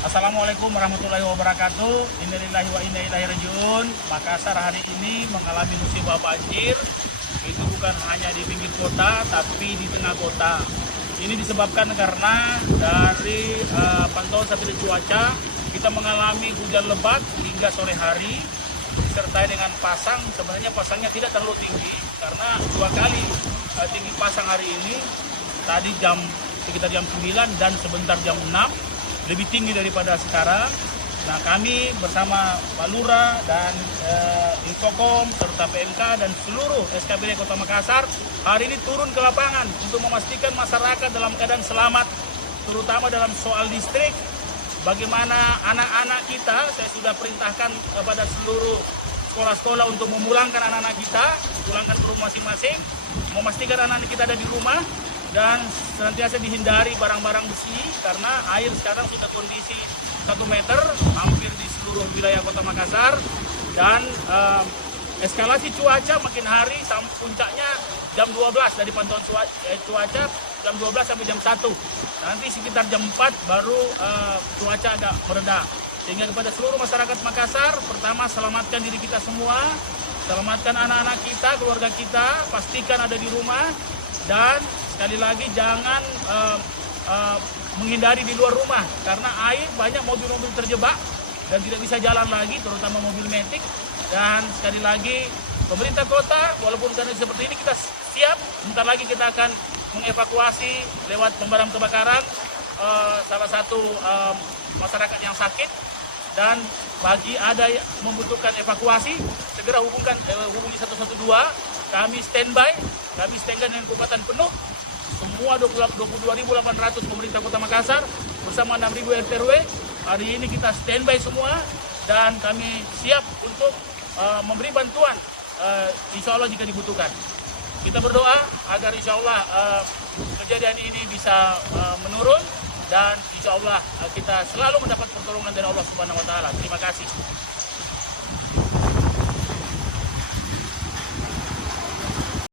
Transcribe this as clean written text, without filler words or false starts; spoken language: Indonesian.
Assalamualaikum warahmatullahi wabarakatuh. Innalillahi wa inna ilaihi rajiun. Makassar hari ini mengalami musibah banjir. Itu bukan hanya di pinggir kota, tapi di tengah kota. Ini disebabkan karena dari pantauan satelit cuaca, kita mengalami hujan lebat hingga sore hari, disertai dengan pasang. Sebenarnya pasangnya tidak terlalu tinggi, karena 2 kali tinggi pasang hari ini. Tadi sekitar jam 9 dan sebentar jam 6. Lebih tinggi daripada sekarang. Nah, kami bersama Pak Lurah dan Infokom serta PMK dan seluruh SKBD Kota Makassar hari ini turun ke lapangan untuk memastikan masyarakat dalam keadaan selamat, terutama dalam soal listrik. Bagaimana anak-anak kita, saya sudah perintahkan kepada seluruh sekolah-sekolah untuk memulangkan anak-anak kita, pulangkan ke rumah masing-masing, memastikan anak-anak kita ada di rumah, dan senantiasa dihindari barang-barang besi karena air sekarang sudah kondisi 1 meter hampir di seluruh wilayah Kota Makassar, dan eskalasi cuaca makin hari sampai puncaknya jam 12 dari pantauan cuaca jam 12 sampai jam 1. Nanti sekitar jam 4 baru cuaca agak mereda. Sehingga kepada seluruh masyarakat Makassar, pertama selamatkan diri kita semua, selamatkan anak-anak kita, keluarga kita, pastikan ada di rumah, dan sekali lagi jangan menghindari di luar rumah karena air banyak mobil-mobil terjebak dan tidak bisa jalan lagi, terutama mobil metik. Dan sekali lagi pemerintah kota, walaupun karena seperti ini kita siap, bentar lagi kita akan mengevakuasi lewat pemadam kebakaran salah satu masyarakat yang sakit. Dan bagi ada yang membutuhkan evakuasi, segera hubungi 112. Kami standby dengan kekuatan penuh. Semua 22.800 pemerintah Kota Makassar bersama 6.000 RT/RW. Hari ini kita standby semua dan kami siap untuk memberi bantuan insya Allah jika dibutuhkan. Kita berdoa agar insya Allah kejadian ini bisa menurun, dan insya Allah kita selalu mendapat pertolongan dari Allah Subhanahu wa Ta'ala. Terima kasih.